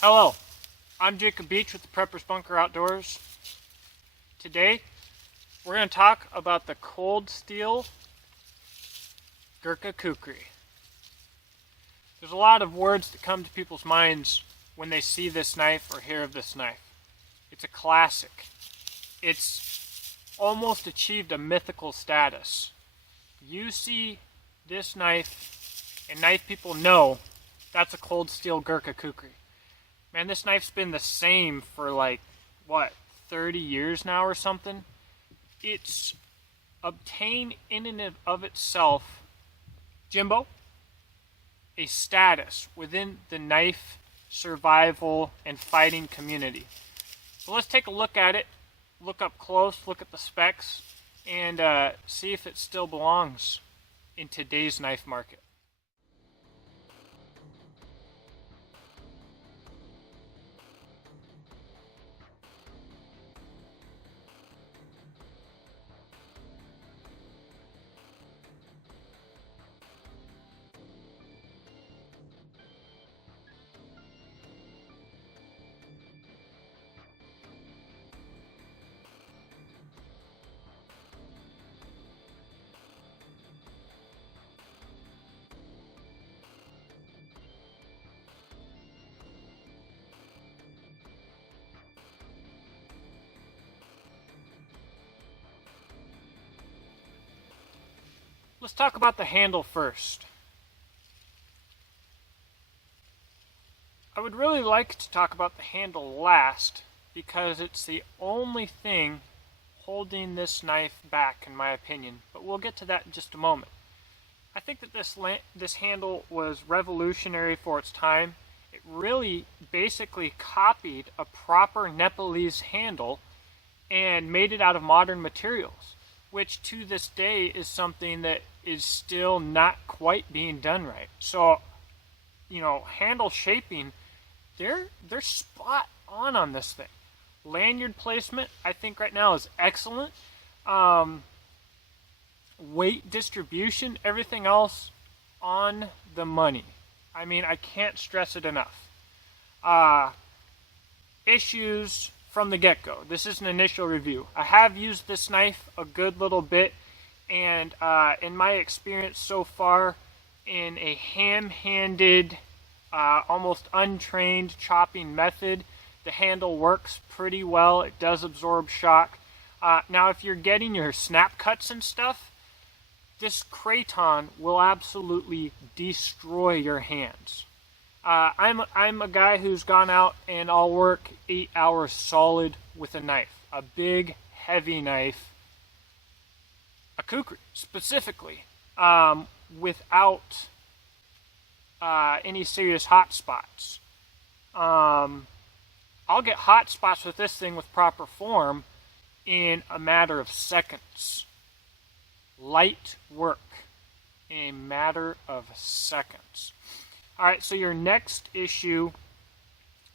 Hello, I'm Jacob Beach with the Prepper's Bunker Outdoors. Today, we're going to talk about the cold steel Gurkha Kukri. There's a lot of words that come to people's minds when they see this knife or hear of this knife. It's a classic. It's almost achieved a mythical status. You see this knife, and knife people know that's a cold steel Gurkha Kukri. Man, this knife's been the same for 30 years now or something. It's obtained in and of itself, Jimbo, a status within the knife survival and fighting community. So let's take a look at it, look up close, look at the specs, and see if it still belongs in today's knife market. Let's talk about the handle first. I would really like to talk about the handle last because it's the only thing holding this knife back, in my opinion. But we'll get to that in just a moment. I think that this handle was revolutionary for its time. It really basically copied a proper Nepalese handle and made it out of modern materials, which to this day is something that is still not quite being done right. So, handle shaping, they're spot on this thing. Lanyard placement, I think right now is excellent. Weight distribution, everything else on the money. I mean, I can't stress it enough. Issues from the get-go. This is an initial review. I have used this knife a good little bit, and in my experience so far, in a ham-handed, almost untrained chopping method, the handle works pretty well. It does absorb shock. Now, if you're getting your snap cuts and stuff, this craton will absolutely destroy your hands. I'm a guy who's gone out and I'll work 8 hours solid with a knife. A big, heavy knife. A Kukri, specifically. Without any serious hot spots. I'll get hot spots with this thing with proper form in a matter of seconds. Light work in a matter of seconds. Alright, so your next issue,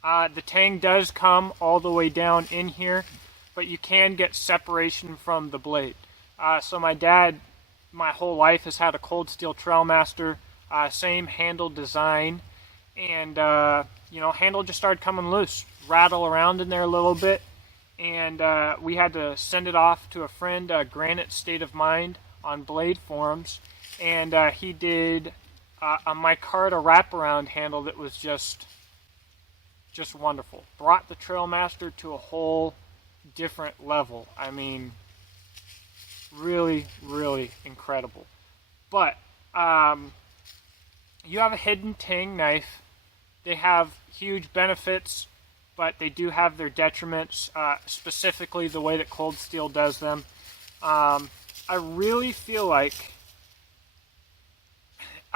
the tang does come all the way down in here, but you can get separation from the blade. So my dad, my whole life, has had a cold steel Trailmaster, same handle design, and handle just started coming loose, rattle around in there a little bit, and we had to send it off to a friend, Granite State of Mind, on Blade Forums, and he did a micarta wraparound handle that was just wonderful. Brought the Trailmaster to a whole different level. I mean, really, really incredible. But you have a hidden tang knife. They have huge benefits, but they do have their detriments, specifically the way that cold steel does them. I really feel like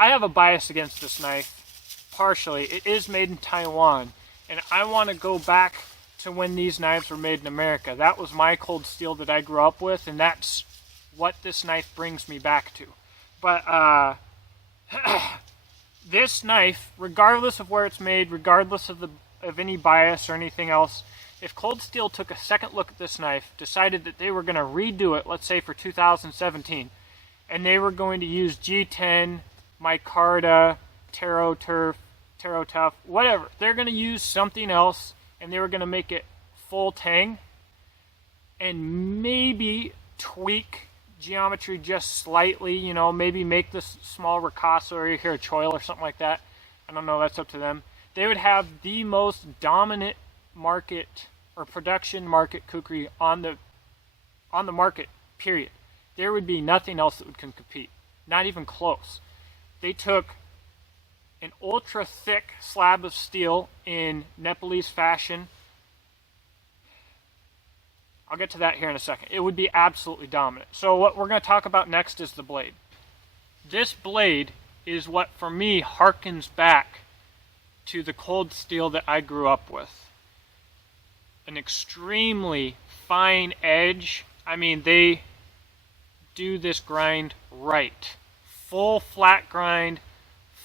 I have a bias against this knife, partially. It is made in Taiwan, and I want to go back to when these knives were made in America. That was my cold steel that I grew up with, and that's what this knife brings me back to. But this knife, regardless of where it's made, regardless of any bias or anything else, if Cold Steel took a second look at this knife, decided that they were going to redo it, let's say for 2017, and they were going to use G10, micarta, Taro Turf, Taro Tough, whatever. They're going to use something else, and they were going to make it full tang and maybe tweak geometry just slightly, you know, maybe make this small ricasso or here a choil or something like that. I don't know, that's up to them. They would have the most dominant market or production market kukri on the market, period. There would be nothing else that would compete, not even close. They took an ultra thick slab of steel in Nepalese fashion. I'll get to that here in a second. It would be absolutely dominant. So what we're going to talk about next is the blade. This blade is what, for me, harkens back to the cold steel that I grew up with. An extremely fine edge. I mean, they do this grind right. Full flat grind,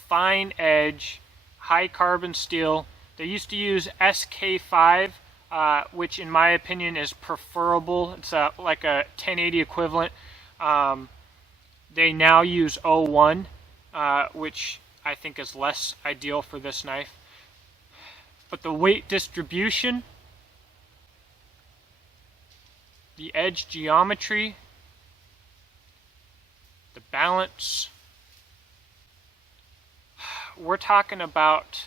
fine edge, high carbon steel. They used to use SK5, which in my opinion is preferable. It's like a 1080 equivalent. They now use 01, which I think is less ideal for this knife. But the weight distribution, the edge geometry, the balance, we're talking about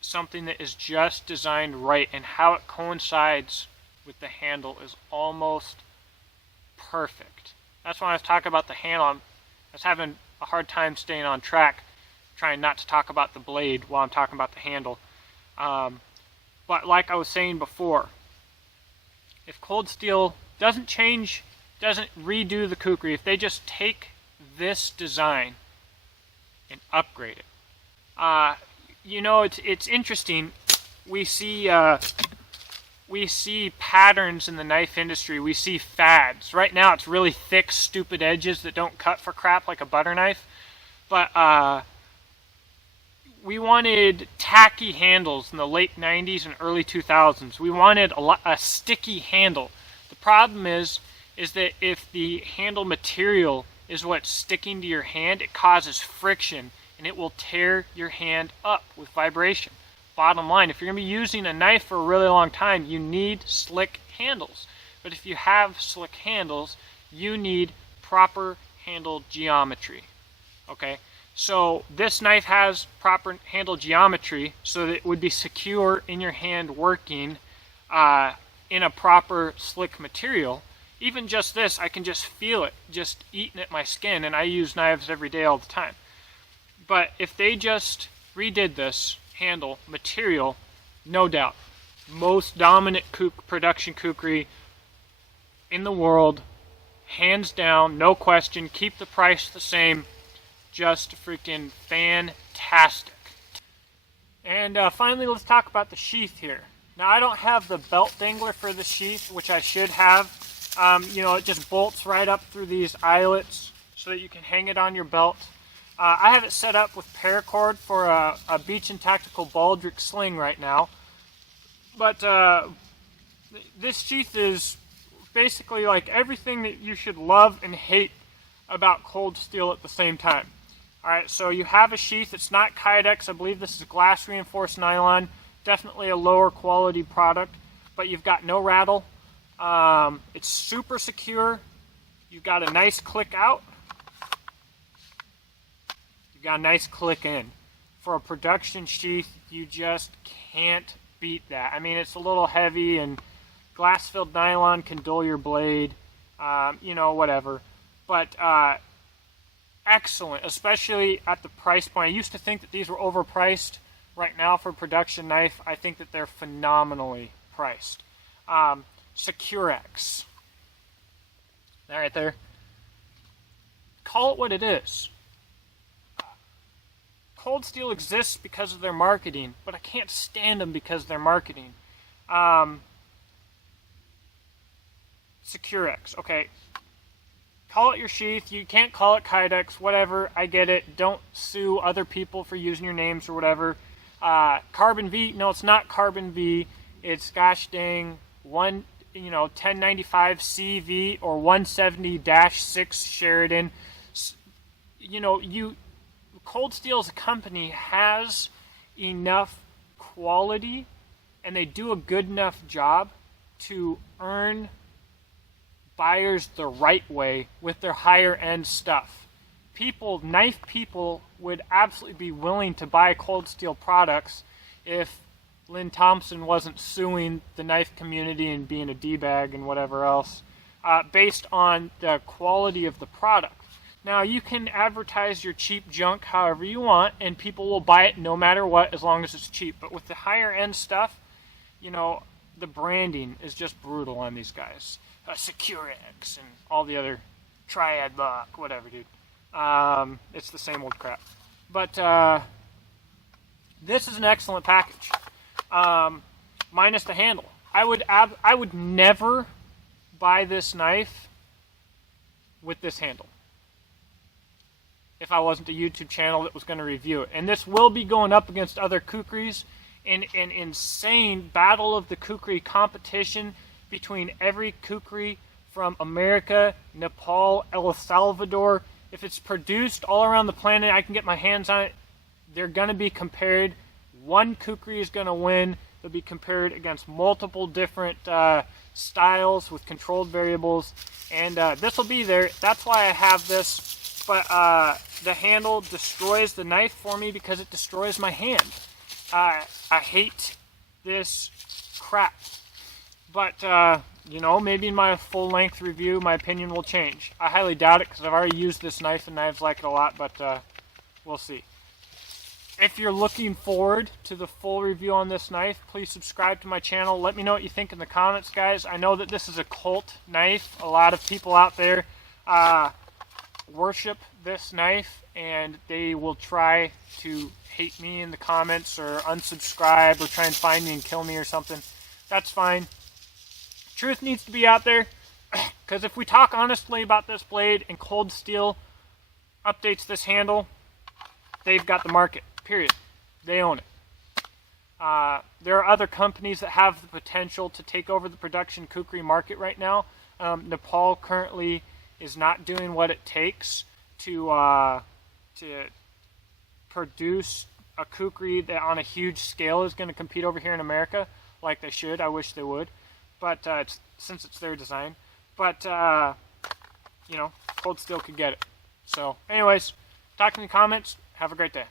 something that is just designed right, and how it coincides with the handle is almost perfect. That's when I was talking about the handle. I was having a hard time staying on track, trying not to talk about the blade while I'm talking about the handle. But like I was saying before, if cold steel doesn't change, doesn't redo the kukri, if they just take this design and upgrade it, you know, it's interesting. We see patterns in the knife industry. We see fads. Right now, it's really thick, stupid edges that don't cut for crap like a butter knife. But we wanted tacky handles in the late 90s and early 2000s. We wanted a sticky handle. The problem is that if the handle material is what's sticking to your hand, it causes friction, and it will tear your hand up with vibration. Bottom line, if you're going to be using a knife for a really long time, you need slick handles. But if you have slick handles, you need proper handle geometry. Okay? So this knife has proper handle geometry so that it would be secure in your hand working in a proper slick material. Even just this, I can just feel it just eating at my skin, and I use knives every day all the time. But if they just redid this handle material, no doubt, most dominant production kukri in the world, hands down, no question, keep the price the same, just freaking fantastic. And finally, let's talk about the sheath here. Now, I don't have the belt dangler for the sheath, which I should have. You know, it just bolts right up through these eyelets so that you can hang it on your belt. I have it set up with paracord for a Beach and Tactical Baldric sling right now. But this sheath is basically like everything that you should love and hate about cold steel at the same time. Alright, so you have a sheath. It's not Kydex. I believe this is glass reinforced nylon. Definitely a lower quality product. But you've got no rattle. It's super secure. You've got a nice click out. You've got a nice click in. For a production sheath, you just can't beat that. I mean, it's a little heavy, and glass-filled nylon can dull your blade. You know, whatever. But excellent, especially at the price point. I used to think that these were overpriced. Right now, for a production knife, I think that they're phenomenally priced. Securex. That right there. Call it what it is. Cold steel exists because of their marketing, but I can't stand them because of their marketing. Securex. Okay. Call it your sheath. You can't call it Kydex. Whatever. I get it. Don't sue other people for using your names or whatever. Carbon V. No, it's not Carbon V. It's gosh dang 1095 CV or 170-6 Sheridan. You know, Cold Steel as a company has enough quality, and they do a good enough job to earn buyers the right way with their higher end stuff. Knife people would absolutely be willing to buy Cold Steel products if Lynn Thompson wasn't suing the knife community and being a D-bag and whatever else, based on the quality of the product. Now, you can advertise your cheap junk however you want, and people will buy it no matter what, as long as it's cheap. But with the higher end stuff, the branding is just brutal on these guys. Securex and all the other Triad Lock, whatever, dude. It's the same old crap. But this is an excellent package, minus the handle. I would never buy this knife with this handle if I wasn't a YouTube channel that was going to review it. And this will be going up against other Kukris in an insane battle of the Kukri competition between every Kukri from America, Nepal, El Salvador. If it's produced all around the planet, I can get my hands on it. They're going to be compared. One Kukri is going to win. They'll be compared against multiple different styles with controlled variables. And this will be there. That's why I have this. But the handle destroys the knife for me because it destroys my hand. I hate this crap. But, maybe in my full-length review, my opinion will change. I highly doubt it because I've already used this knife and knives like it a lot, but we'll see. If you're looking forward to the full review on this knife, please subscribe to my channel. Let me know what you think in the comments, guys. I know that this is a cult knife. A lot of people out there worship this knife, and they will try to hate me in the comments or unsubscribe or try and find me and kill me or something. That's fine. Truth needs to be out there, because if we talk honestly about this blade and Cold Steel updates this handle, they've got the market, period. They own it. There are other companies that have the potential to take over the production Kukri market right now. Nepal currently is not doing what it takes to produce a Kukri that on a huge scale is going to compete over here in America like they should. I wish they would. But since it's their design. But, Cold Steel could get it. So, anyways, talk in the comments. Have a great day.